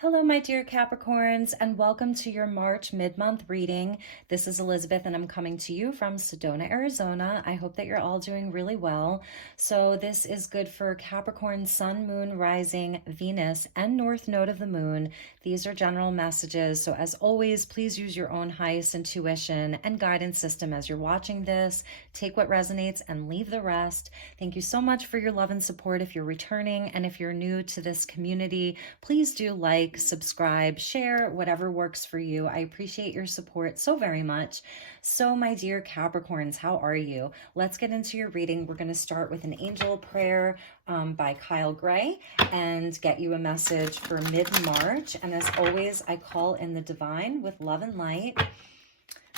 Hello, my dear Capricorns, and welcome to your March mid-month reading. This is Elizabeth, and I'm coming to you from Sedona, Arizona. I hope that you're all doing really well. So this is good for Capricorn, Sun, Moon, Rising, Venus, and North Node of the Moon. These are general messages. So as always, please use your own highest intuition and guidance system as you're watching this. Take what resonates and leave the rest. Thank you so much for your love and support if you're returning, and if you're new to this community, please do like, subscribe, share, whatever works for you. I appreciate your support so very much. So my dear Capricorns, how are you? Let's get into your reading. We're going to start with an angel prayer by Kyle Gray and get you a message for mid-March. And as always, I call in the divine with love and light,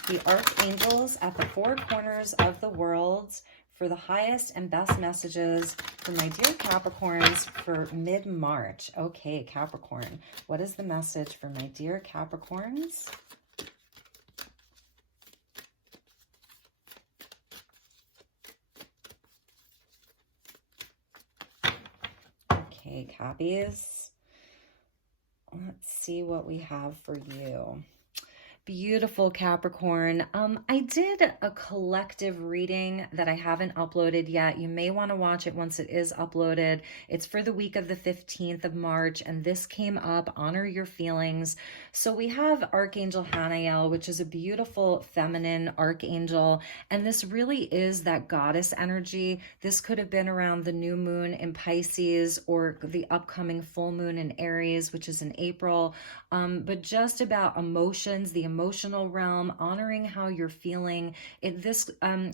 the archangels at the four corners of the world, for the highest and best messages for my dear Capricorns for mid-March. Okay, Capricorn, what is the message for my dear Capricorns? Okay, Cappies. Let's see what we have for you. Beautiful Capricorn. I did a collective reading that I haven't uploaded yet. You may want to watch it once it is uploaded. It's for the week of the 15th of March, and this came up, honor your feelings. So we have Archangel Hanael, which is a beautiful feminine archangel, and this really is that goddess energy. This could have been around the new moon in Pisces or the upcoming full moon in Aries, which is in April, but just about emotions, the emotional realm, honoring how you're feeling. This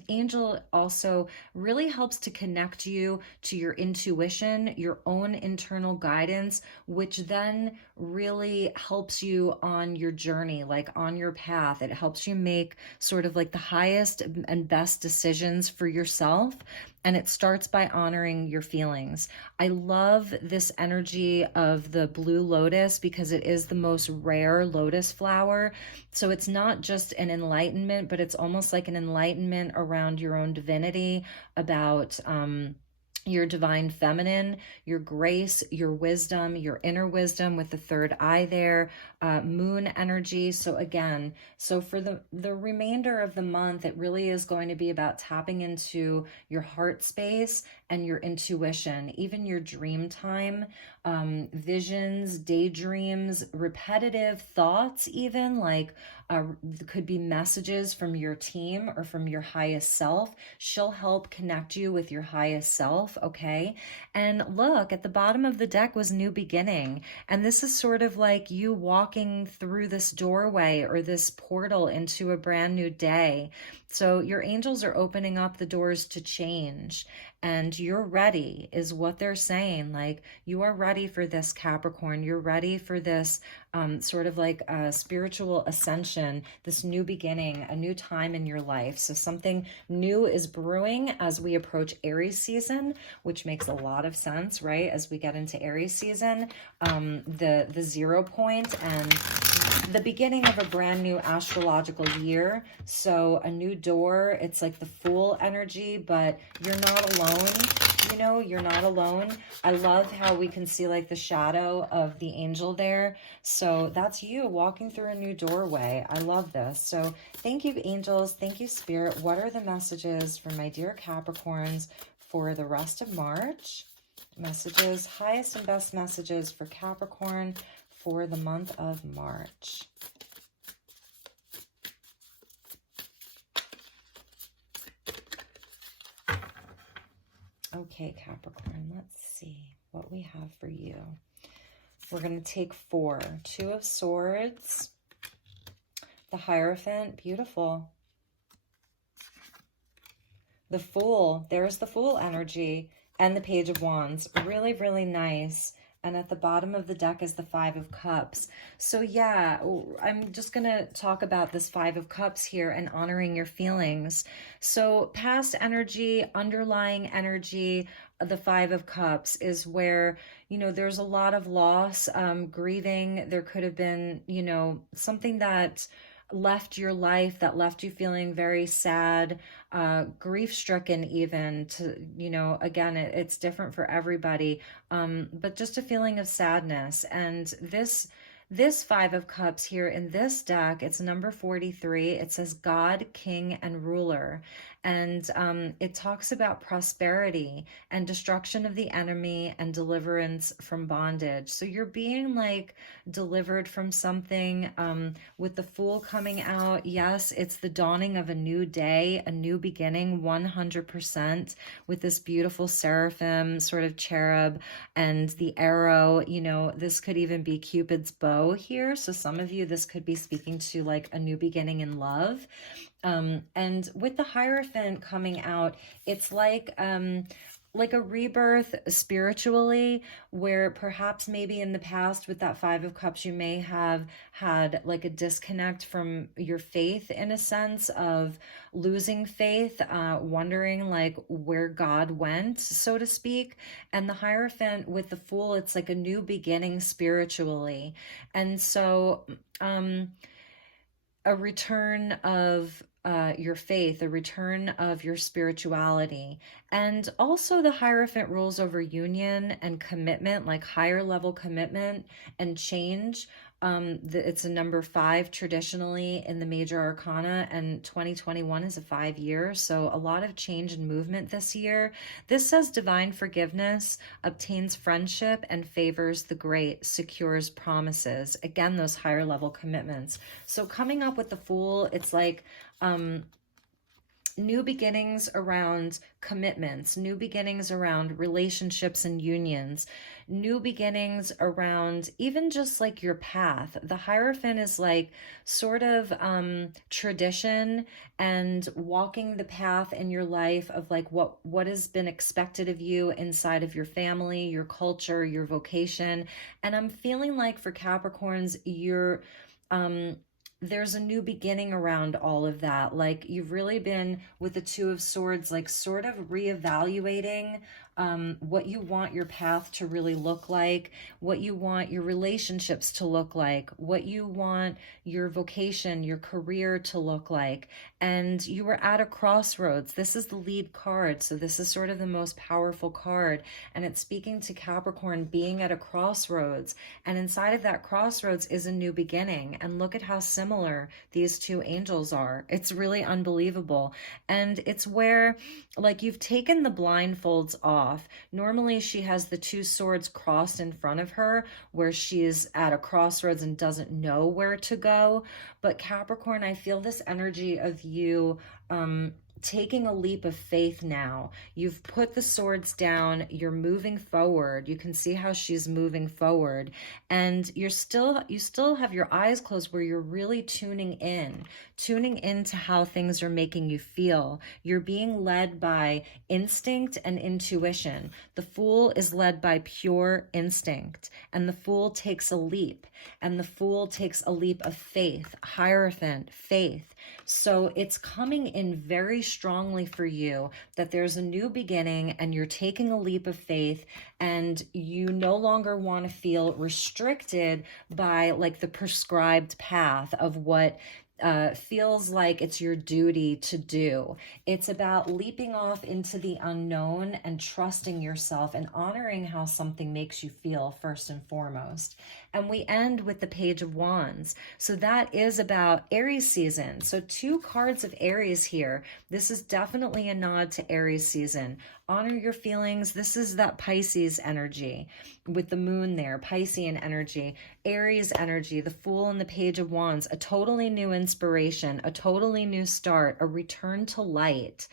angel also really helps to connect you to your intuition, your own internal guidance, which then really helps you on your journey, like on your path. It helps you make sort of like the highest and best decisions for yourself. And it starts by honoring your feelings. I love this energy of the blue lotus because it is the most rare lotus flower. So it's not just an enlightenment, but it's almost like an enlightenment around your own divinity, about your divine feminine, your grace, your wisdom, your inner wisdom with the third eye there, moon energy. So again, so for the remainder of the month, it really is going to be about tapping into your heart space and your intuition, even your dream time, visions, daydreams, repetitive thoughts, even like could be messages from your team or from your highest self. She'll help connect you with your highest self, okay? And look, at the bottom of the deck was new beginning. And this is sort of like you walking through this doorway or this portal into a brand new day. So your angels are opening up the doors to change, and you're ready is what they're saying. Like, you are ready for this, Capricorn. You're ready for this sort of like a spiritual ascension, this new beginning, a new time in your life. So something new is brewing as we approach Aries season, which makes a lot of sense, right? As we get into Aries season, the 0 point and the beginning of a brand new astrological year. So a new door, it's like the Fool energy, but you're not alone. You know, you're not alone. I love how we can see like the shadow of the angel there. So that's you walking through a new doorway. I love this. So thank you, angels. Thank you, Spirit. What are the messages for my dear Capricorns for the rest of March? Messages, highest and best messages for Capricorn for the month of March. Okay, Capricorn, let's see what we have for you. We're going to take 4. 2 of Swords, the Hierophant, beautiful. The Fool, there's the Fool energy, and the Page of Wands, really, really nice. And at the bottom of the deck is the 5 of Cups. So yeah, I'm just going to talk about this 5 of Cups here and honoring your feelings. So past energy, underlying energy, the 5 of Cups is where, you know, there's a lot of loss, grieving. There could have been, you know, something that left your life, that left you feeling very sad, grief-stricken even, to, you know, again, it's different for everybody, but just a feeling of sadness. And this Five of Cups here in this deck, it's number 43. It says God, King, and Ruler. And it talks about prosperity and destruction of the enemy and deliverance from bondage. So you're being like delivered from something, with the Fool coming out. Yes, it's the dawning of a new day, a new beginning, 100%, with this beautiful seraphim sort of cherub and the arrow. You know, this could even be Cupid's bow here. So some of you, this could be speaking to like a new beginning in love. And with the Hierophant coming out, it's like a rebirth spiritually, where perhaps maybe in the past with that Five of Cups, you may have had like a disconnect from your faith, in a sense of losing faith, wondering like where God went, so to speak. And the Hierophant with the Fool, it's like a new beginning spiritually. And so, a return of your faith, a return of your spirituality. And also the Hierophant rules over union and commitment, like higher level commitment and change. It's a number 5 traditionally in the major arcana, and 2021 is a 5-year. So a lot of change and movement this year. This says divine forgiveness, obtains friendship, and favors the great, secures promises. Again, those higher level commitments. So coming up with the Fool, it's like, new beginnings around commitments, new beginnings around relationships and unions, new beginnings around even just like your path. The Hierophant is like sort of tradition and walking the path in your life of like what has been expected of you inside of your family, your culture, your vocation. And I'm feeling like for Capricorns, you're there's a new beginning around all of that. Like you've really been with the Two of Swords, like sort of reevaluating what you want your path to really look like, what you want your relationships to look like, what you want your vocation, your career to look like. And you were at a crossroads. This is the lead card. So this is sort of the most powerful card. And it's speaking to Capricorn being at a crossroads. And inside of that crossroads is a new beginning. And look at how similar these two angels are. It's really unbelievable. And it's where like you've taken the blindfolds off. Normally she has the two swords crossed in front of her where she's at a crossroads and doesn't know where to go. But Capricorn, I feel this energy of you taking a leap of faith now. You've put the swords down, you're moving forward. You can see how she's moving forward, and you still have your eyes closed, where you're really tuning into how things are making you feel. You're being led by instinct and intuition. The Fool is led by pure instinct, and the Fool takes a leap, and the Fool takes a leap of faith. Hierophant, faith. So it's coming in very strongly for you that there's a new beginning and you're taking a leap of faith, and you no longer want to feel restricted by like the prescribed path of what feels like it's your duty to do. It's about leaping off into the unknown and trusting yourself and honoring how something makes you feel first and foremost. And we end with the Page of Wands. So that is about Aries season. So 2 cards of Aries here. This is definitely a nod to Aries season. Honor your feelings. This is that Pisces energy with the moon there, Piscean energy, Aries energy, the Fool and the Page of Wands, a totally new inspiration, a totally new start, a return to light.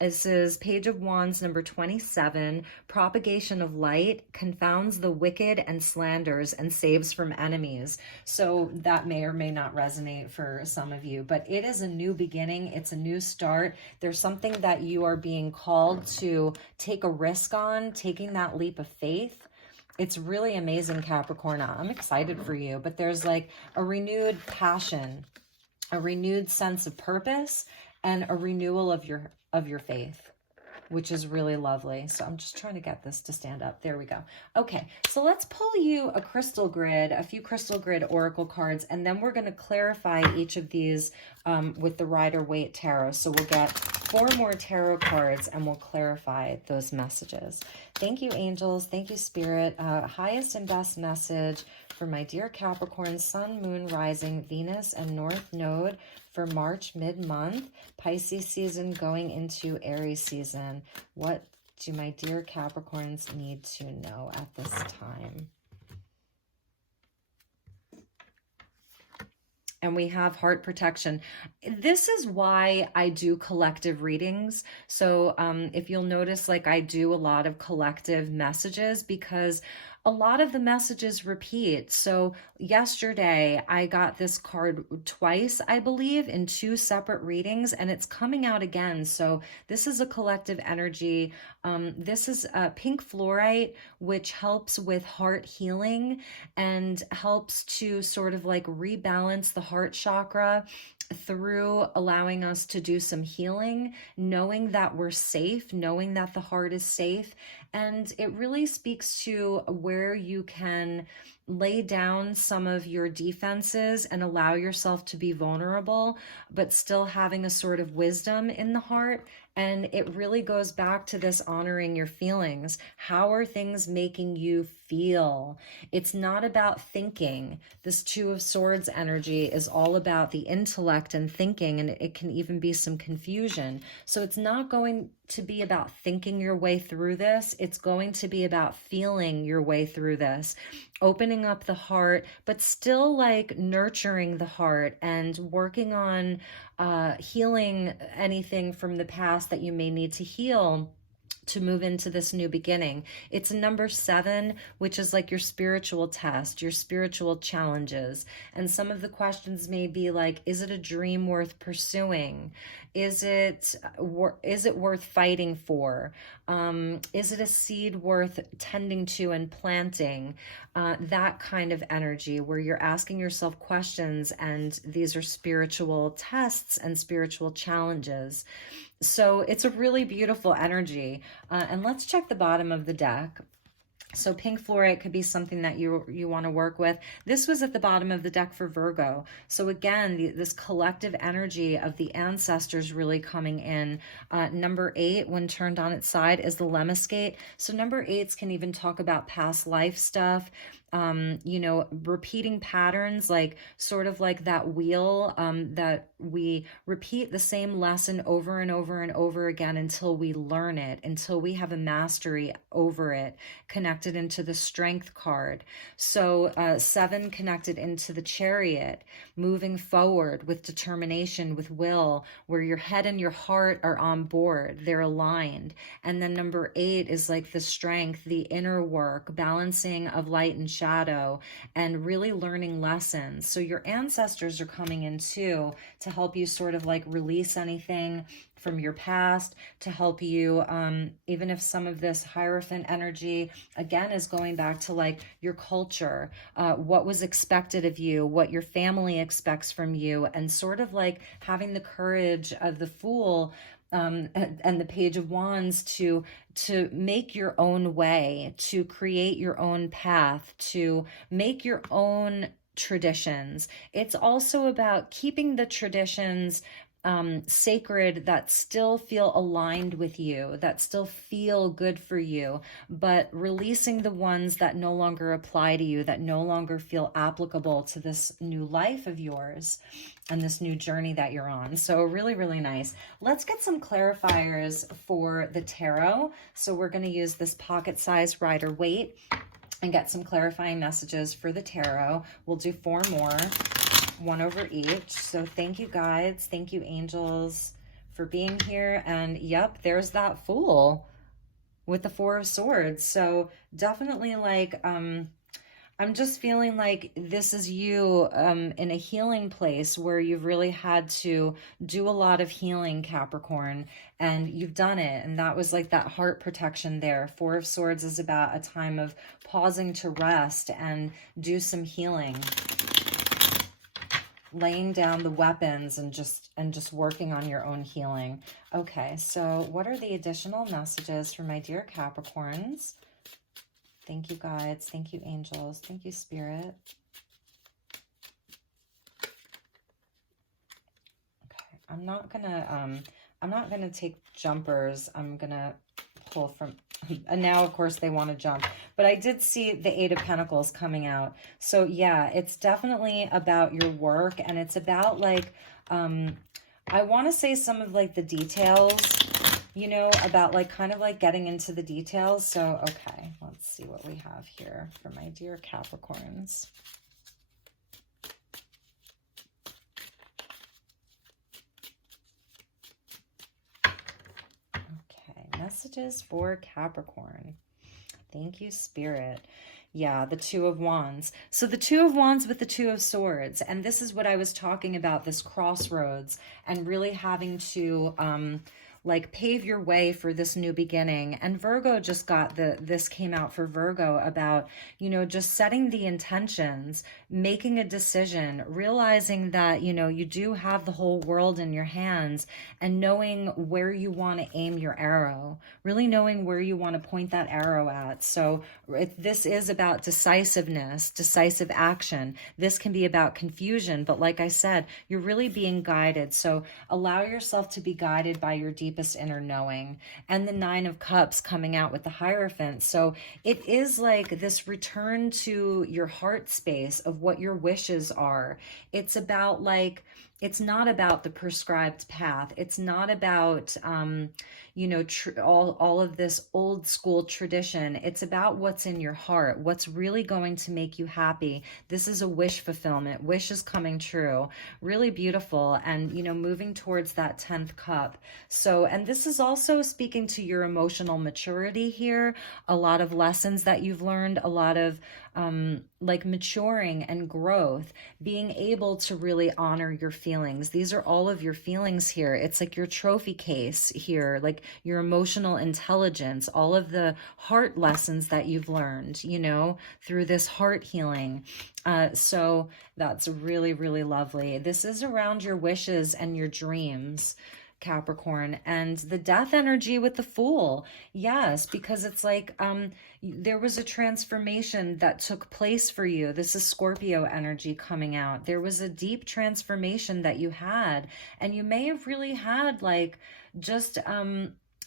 This is Page of Wands number 27, propagation of light, confounds the wicked and slanders and saves from enemies. So that may or may not resonate for some of you, but it is a new beginning. It's a new start. There's something that you are being called to take a risk on, taking that leap of faith. It's really amazing, Capricorn. I'm excited for you, but there's like a renewed passion, a renewed sense of purpose, and a renewal of your faith. which is really lovely. So I'm just trying to get this to stand up. There we go. Okay, so let's pull you a crystal grid, a few crystal grid oracle cards, and then we're going to clarify each of these with the Rider-Waite Tarot. So we'll get 4 more tarot cards and we'll clarify those messages. Thank you, angels. Thank you, Spirit. Highest and best message for my dear Capricorn, Sun, Moon, Rising, Venus, and North Node for March mid-month, Pisces season going into Aries season. What do my dear Capricorns need to know at this time? And we have heart protection. This is why I do collective readings. So if you'll notice, like I do a lot of collective messages because a lot of the messages repeat. So yesterday I got this card twice, I believe, in 2 separate readings, and it's coming out again. So this is a collective energy. This is pink fluorite, which helps with heart healing and helps to sort of like rebalance the heart chakra through allowing us to do some healing, knowing that we're safe, knowing that the heart is safe. And it really speaks to where you can lay down some of your defenses and allow yourself to be vulnerable, but still having a sort of wisdom in the heart. And it really goes back to this honoring your feelings. How are things making you feel? It's not about thinking. This 2 of Swords energy is all about the intellect and thinking, and it can even be some confusion. So it's not going to be about thinking your way through this. It's going to be about feeling your way through this, opening up the heart, but still like nurturing the heart and working on healing anything from the past that you may need to heal to move into this new beginning. It's number 7, which is like your spiritual test, your spiritual challenges. And some of the questions may be like, is it a dream worth pursuing? Is it worth fighting for? Is it a seed worth tending to and planting? That kind of energy where you're asking yourself questions, and these are spiritual tests and spiritual challenges. So it's a really beautiful energy. And let's check the bottom of the deck. So pink fluorite could be something that you want to work with. This was at the bottom of the deck for Virgo. So again, this collective energy of the ancestors really coming in. Number 8, when turned on its side, is the lemniscate. So number 8s can even talk about past life stuff. You know, repeating patterns, like sort of like that wheel, that we repeat the same lesson over and over and over again until we learn it, until we have a mastery over it, connected into the Strength card. So 7 connected into the Chariot, moving forward with determination, with will, where your head and your heart are on board, they're aligned. And then number 8 is like the strength, the inner work, balancing of light and shadow, and really learning lessons. So your ancestors are coming in too to help you sort of like release anything from your past, to help you, even if some of this Hierophant energy, again, is going back to like your culture, what was expected of you, what your family expects from you, and sort of like having the courage of the Fool and the Page of Wands to make your own way, to create your own path, to make your own traditions. It's also about keeping the traditions sacred that still feel aligned with you, that still feel good for you, but releasing the ones that no longer apply to you, that no longer feel applicable to this new life of yours and this new journey that you're on. So really, really nice. Let's get some clarifiers for the tarot. So we're going to use this pocket-sized Rider-Waite and get some clarifying messages for the tarot. We'll do 4 more. 1 over each. So thank you, guides. Thank you, angels, for being here. And yep, there's that Fool with the 4 of Swords. So definitely like, I'm just feeling like this is you in a healing place where you've really had to do a lot of healing, Capricorn, and you've done it. And that was like that heart protection there. 4 of Swords is about a time of pausing to rest and do some healing. laying down the weapons and just working on your own healing. Okay, so what are the additional messages for my dear Capricorns? Thank you, guides. Thank you, angels. Thank you, spirit. Okay, I'm not gonna take jumpers. I'm gonna pull from, and now of course they want to jump, but I did see the Eight of Pentacles coming out. So yeah, it's definitely about your work, and it's about like, I want to say some of like the details, you know, about like kind of like getting into the details. So, okay, let's see what we have here for my dear Capricorns. Messages for Capricorn. Thank you, Spirit. Yeah, the Two of Wands. So the Two of Wands with the Two of Swords. And this is what I was talking about, this crossroads and really having to like pave your way for this new beginning. And Virgo just got this came out for Virgo about, you know, just setting the intentions, making a decision, realizing that, you know, you do have the whole world in your hands, and knowing where you want to aim your arrow, really knowing where you want to point that arrow at. So this is about decisiveness, decisive action. This can be about confusion, but like I said, you're really being guided. So allow yourself to be guided by your deepest inner knowing. And the Nine of Cups coming out with the Hierophant. So it is like this return to your heart space of what your wishes are. It's about like, it's not about the prescribed path. It's not about, you know, all of this old school tradition. It's about what's in your heart, what's really going to make you happy. This is a wish fulfillment. Wish is coming true. Really beautiful. And, you know, moving towards that 10th cup. So, and this is also speaking to your emotional maturity here. A lot of lessons that you've learned, a lot of like maturing and growth, being able to really honor your feelings. These are all of your feelings here. It's like your trophy case here, like your emotional intelligence, all of the heart lessons that you've learned, you know, through this heart healing. So that's really, really lovely. This is around your wishes and your dreams, Capricorn, and the death energy with the Fool. Yes, because it's like there was a transformation that took place for you. This is Scorpio energy coming out. There was a deep transformation that you had, and you may have really had like just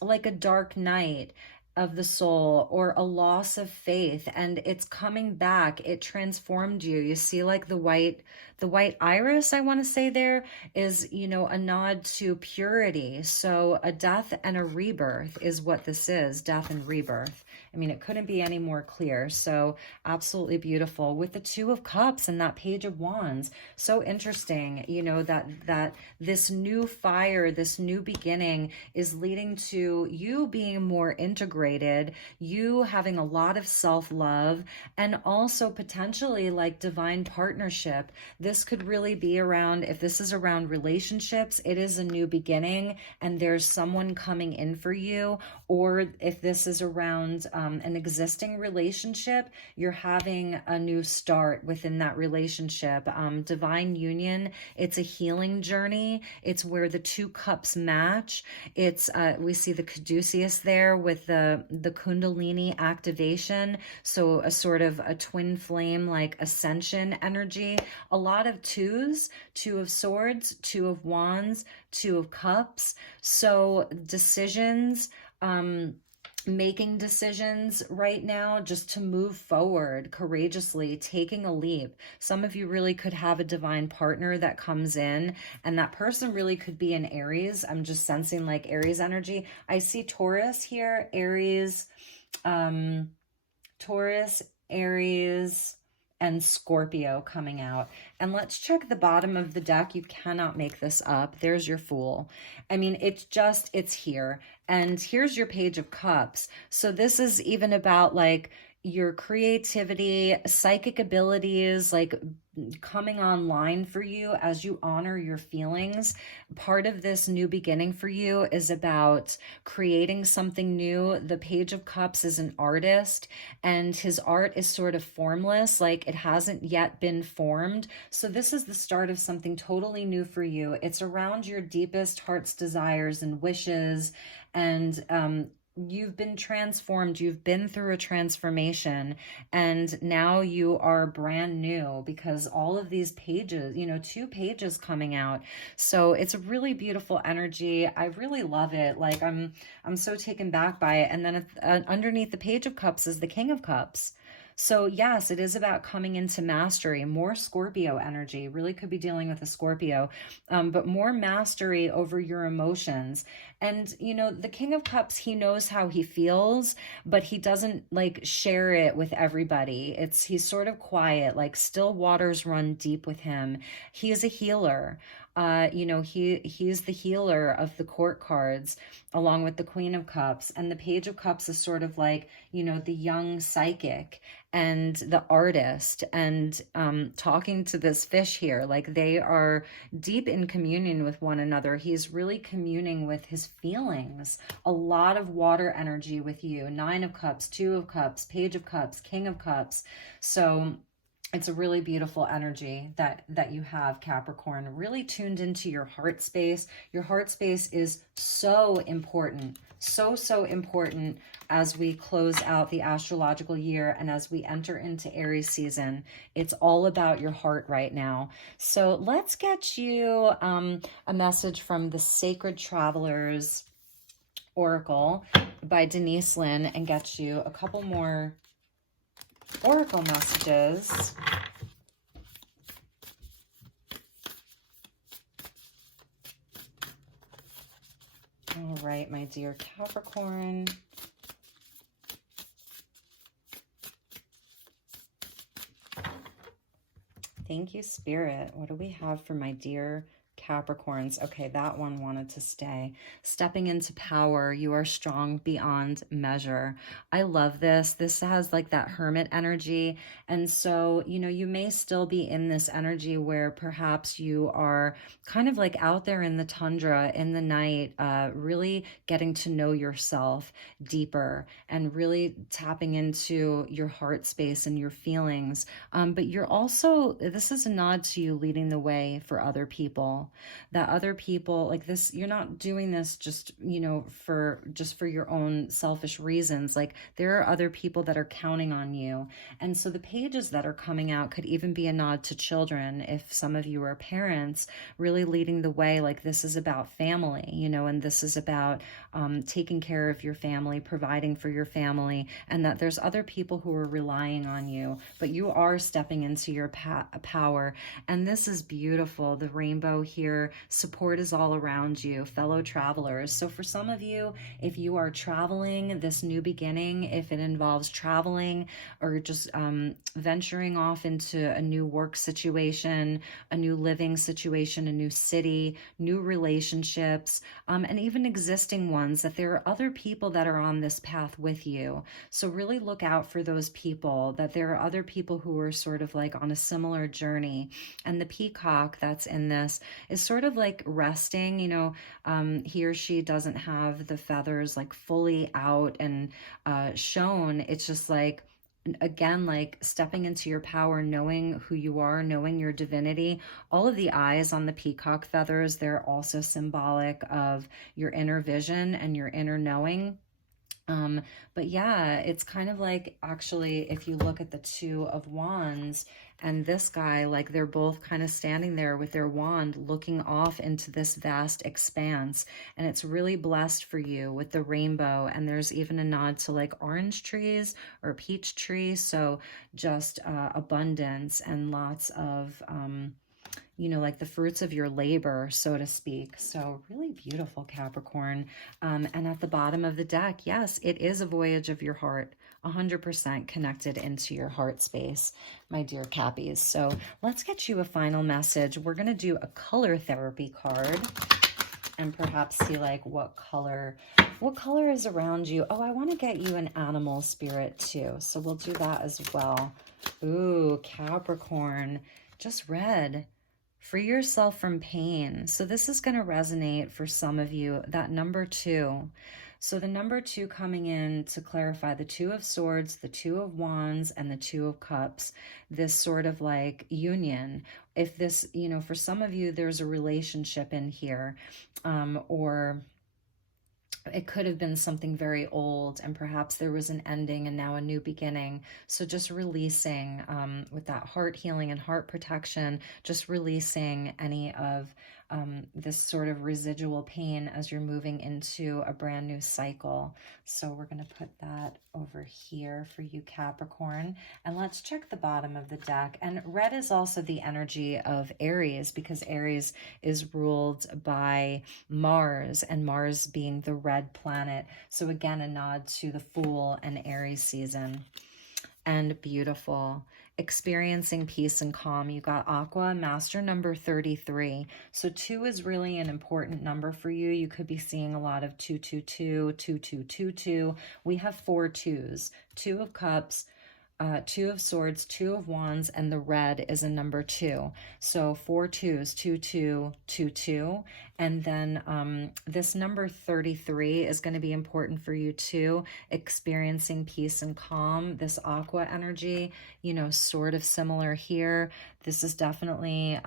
like a dark night of the soul or a loss of faith, and it's coming back. It transformed you. You see like the white iris, I want to say, there is, you know, a nod to purity. So a death and a rebirth is what this is, death and rebirth. I mean, it couldn't be any more clear. So absolutely beautiful with the Two of Cups and that Page of Wands. So interesting, you know, that this new fire, this new beginning is leading to you being more integrated, you having a lot of self-love, and also potentially like divine partnership. This could really be around, if this is around relationships, it is a new beginning and there's someone coming in for you. Or if this is around an existing relationship, you're having a new start within that relationship. Divine union, it's a healing journey. It's where the two cups match. It's we see the caduceus there with the kundalini activation. So a sort of a twin flame, like ascension energy. A lot of twos, Two of Swords, Two of Wands, Two of Cups. So decisions, making decisions right now just to move forward courageously, taking a leap. Some of you really could have a divine partner that comes in, and that person really could be an Aries. I'm just sensing like Aries energy. I see Taurus here, Aries, Taurus, Aries, and Scorpio coming out. And let's check the bottom of the deck. You cannot make this up. There's your Fool. I mean, it's here. And here's your Page of Cups. So this is even about like, your creativity, psychic abilities, like coming online for you as you honor your feelings. Part of this new beginning for you is about creating something new. The Page of Cups is an artist, and his art is sort of formless, like it hasn't yet been formed. So this is the start of something totally new for you. It's around your deepest heart's desires and wishes, and you've been transformed. You've been through a transformation, and now you are brand new because all of these pages, you know, 2 pages coming out. So it's a really beautiful energy. I really love it. Like I'm so taken back by it. And then underneath the Page of Cups is the King of Cups. So yes, it is about coming into mastery, more Scorpio energy. Really could be dealing with a Scorpio, but more mastery over your emotions. And, you know, the King of Cups, he knows how he feels, but he doesn't like share it with everybody. He's sort of quiet, like still waters run deep with him. He is a healer. You know, he's the healer of the court cards, along with the Queen of Cups. And the Page of Cups is sort of like, you know, the young psychic and the artist, and talking to this fish here, like they are deep in communion with one another. He's really communing with his feelings. A lot of water energy with you. 9 of Cups, 2 of Cups, Page of Cups, King of Cups. So it's a really beautiful energy that you have, Capricorn, really tuned into your heart space. Your heart space is so important, so important as we close out the astrological year and as we enter into Aries season. It's all about your heart right now. So let's get you a message from the Sacred Travelers Oracle by Denise Lynn and get you a couple more oracle messages. All right, my dear Capricorn. Thank you, Spirit. What do we have for my dear Capricorns? Okay, that one wanted to stay. Stepping into power, you are strong beyond measure. I love this. This has like that hermit energy. And so, you know, you may still be in this energy where perhaps you are kind of like out there in the tundra in the night, really getting to know yourself deeper and really tapping into your heart space and your feelings. But you're also, this is a nod to you leading the way for other people. That other people like this, you're not doing this just, you know, for your own selfish reasons. Like there are other people that are counting on you. And so the pages that are coming out could even be a nod to children. If some of you are parents, really leading the way, like this is about family, you know, and this is about taking care of your family, providing for your family, and that there's other people who are relying on you, but you are stepping into your power. And this is beautiful. The rainbow here, support is all around you, fellow travelers. So for some of you, if you are traveling, this new beginning, if it involves traveling or just venturing off into a new work situation, a new living situation, a new city, new relationships, and even existing ones, that there are other people that are on this path with you. So really look out for those people, that there are other people who are sort of like on a similar journey. And the peacock that's in this is sort of like resting, you know, he or she doesn't have the feathers like fully out and shown. It's just like, again, like stepping into your power, knowing who you are, knowing your divinity. All of the eyes on the peacock feathers, they're also symbolic of your inner vision and your inner knowing. But yeah, it's kind of like, actually, if you look at the 2 of Wands and this guy, like they're both kind of standing there with their wand looking off into this vast expanse. And it's really blessed for you with the rainbow. And there's even a nod to like orange trees or peach trees. So just abundance and lots of, you know, like the fruits of your labor, so to speak. So really beautiful, Capricorn. And at the bottom of the deck, yes, it is a voyage of your heart, 100% connected into your heart space, my dear Cappies. So let's get you a final message. We're going to do a color therapy card. and perhaps see like what color is around you. Oh, I want to get you an animal spirit too. So we'll do that as well. Ooh, Capricorn, just red. Free yourself from pain. So this is going to resonate for some of you, that number 2. So the number 2 coming in to clarify the 2 of Swords, the 2 of Wands, and the 2 of Cups, this sort of like union. If this, you know, for some of you, there's a relationship in here, or it could have been something very old and perhaps there was an ending and now a new beginning. So just releasing with that heart healing and heart protection, just releasing any of this sort of residual pain as you're moving into a brand new cycle. So we're going to put that over here for you, Capricorn. And let's check the bottom of the deck. And red is also the energy of Aries, because Aries is ruled by Mars, and Mars being the red planet. So again, a nod to the Fool and Aries season. And beautiful. Experiencing peace and calm. You got Aqua, Master number 33. So 2 is really an important number for you. You could be seeing a lot of 222, 2222. We have 4 2s. 2 of Cups, 2 of Swords, 2 of Wands, and the red is a number 2. So 4 2s, 2 2 2 2. And then this number 33 is going to be important for you too. Experiencing peace and calm. This aqua energy, you know, sort of similar here. This is definitely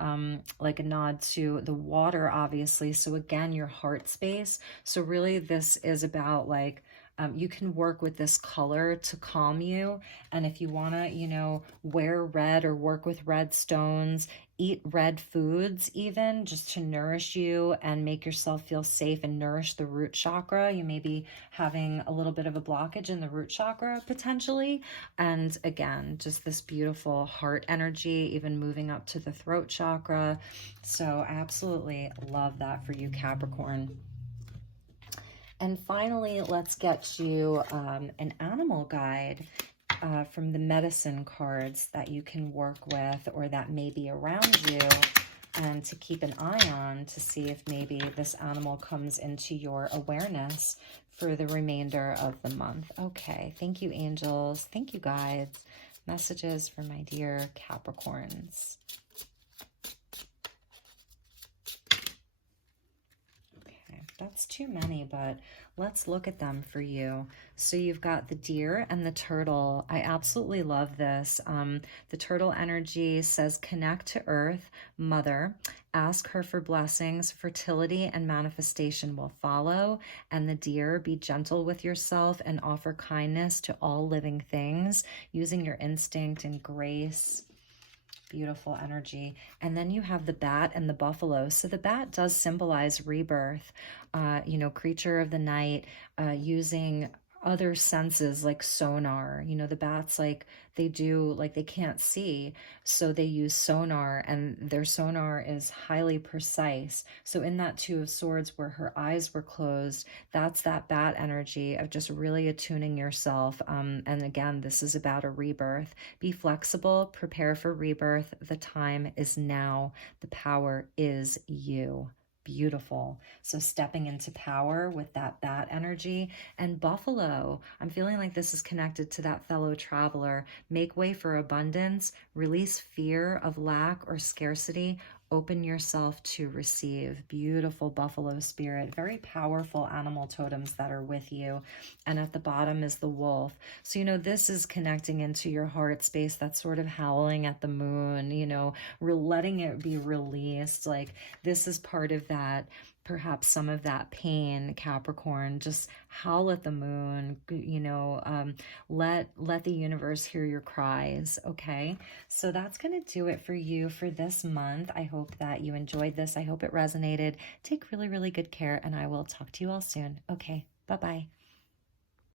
like a nod to the water, obviously. So again, your heart space. So really this is about like, you can work with this color to calm you. And if you want to, you know, wear red or work with red stones, eat red foods even, just to nourish you and make yourself feel safe and nourish the root chakra. You may be having a little bit of a blockage in the root chakra potentially. And again, just this beautiful heart energy, even moving up to the throat chakra. So I absolutely love that for you, Capricorn. And finally, let's get you an animal guide from the medicine cards that you can work with or that may be around you, and to keep an eye on to see if maybe this animal comes into your awareness for the remainder of the month. Okay, thank you, angels. Thank you, guides. Messages for my dear Capricorns. That's too many, but let's look at them for you. So you've got the deer and the turtle. I absolutely love this. The turtle energy says connect to Earth, Mother. Ask her for blessings. Fertility and manifestation will follow. And the deer, be gentle with yourself and offer kindness to all living things, using your instinct and grace. Beautiful energy. And then you have the bat and the buffalo. So the bat does symbolize rebirth, you know, creature of the night, using other senses like sonar. You know, the bats, like they can't see, so they use sonar, and their sonar is highly precise. So in that 2 of Swords where her eyes were closed, that's that bat energy of just really attuning yourself. And again, this is about a rebirth. Be flexible, prepare for rebirth. The time is now. The power is you. Beautiful. So stepping into power with that bat energy. And buffalo, I'm feeling like this is connected to that fellow traveler. Make way for abundance, release fear of lack or scarcity, open yourself to receive. Beautiful buffalo spirit. Very powerful animal totems that are with you. And at the bottom is the wolf. So, you know, this is connecting into your heart space, that's sort of howling at the moon, you know, letting it be released. Like this is part of that, perhaps some of that pain, Capricorn. Just howl at the moon, you know, let the universe hear your cries, okay? So that's going to do it for you for this month. I hope that you enjoyed this. I hope it resonated. Take really, really good care, and I will talk to you all soon. Okay, bye-bye.